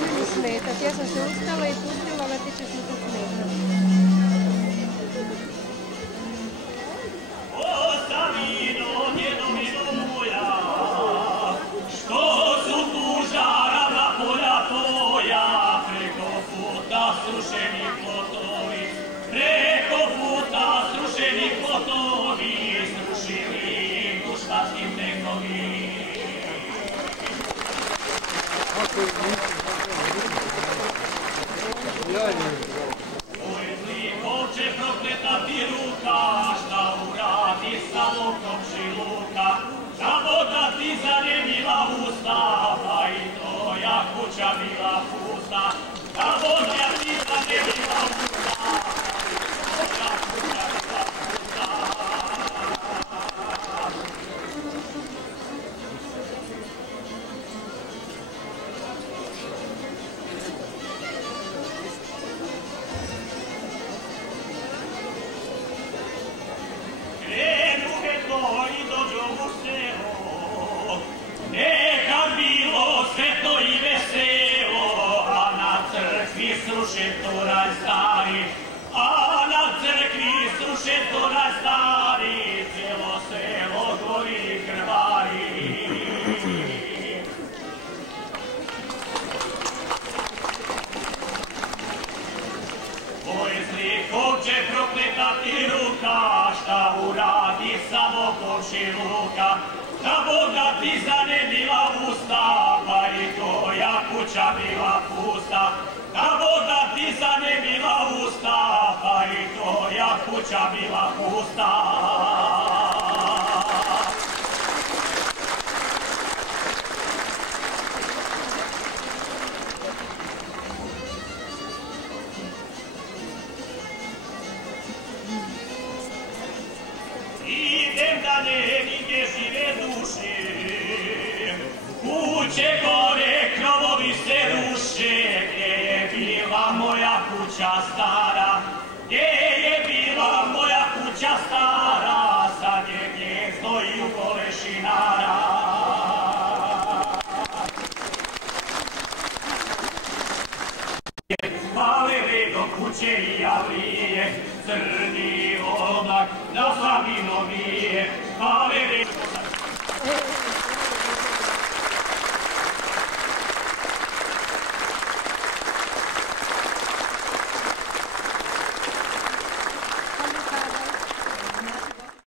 meni smetat. Ja sam se ustala i pustila, ali ti ćeš mi to smetat. Srušeni plotovi, srušili dušmanskim tekovi. Oj, zlikovče prokletati ruka, šta uradi sa lokom šiluka, da Boga ti zanemila usta, pa i tvoja kuća bila pusta, da Boga ti zanemila usta. Srušetoraj stari, a na crkvi srušetoraj stari, cijelo selo gori krvari. Oj, zlikovče prokletati ruka, šta uradi sa bokom šiluka, da Boga ti zanemila usta, pa i tvoja kuća bila pusta. Da Boga ti zanemila usta, pa i tvoja kuća bila pusta. Idem dalje gdje žive duše, kuće gore, krovovi se ruše, bila moja kuća stara, gdje je bila moja kuća stara, sad je gnjezdo i u golešinara.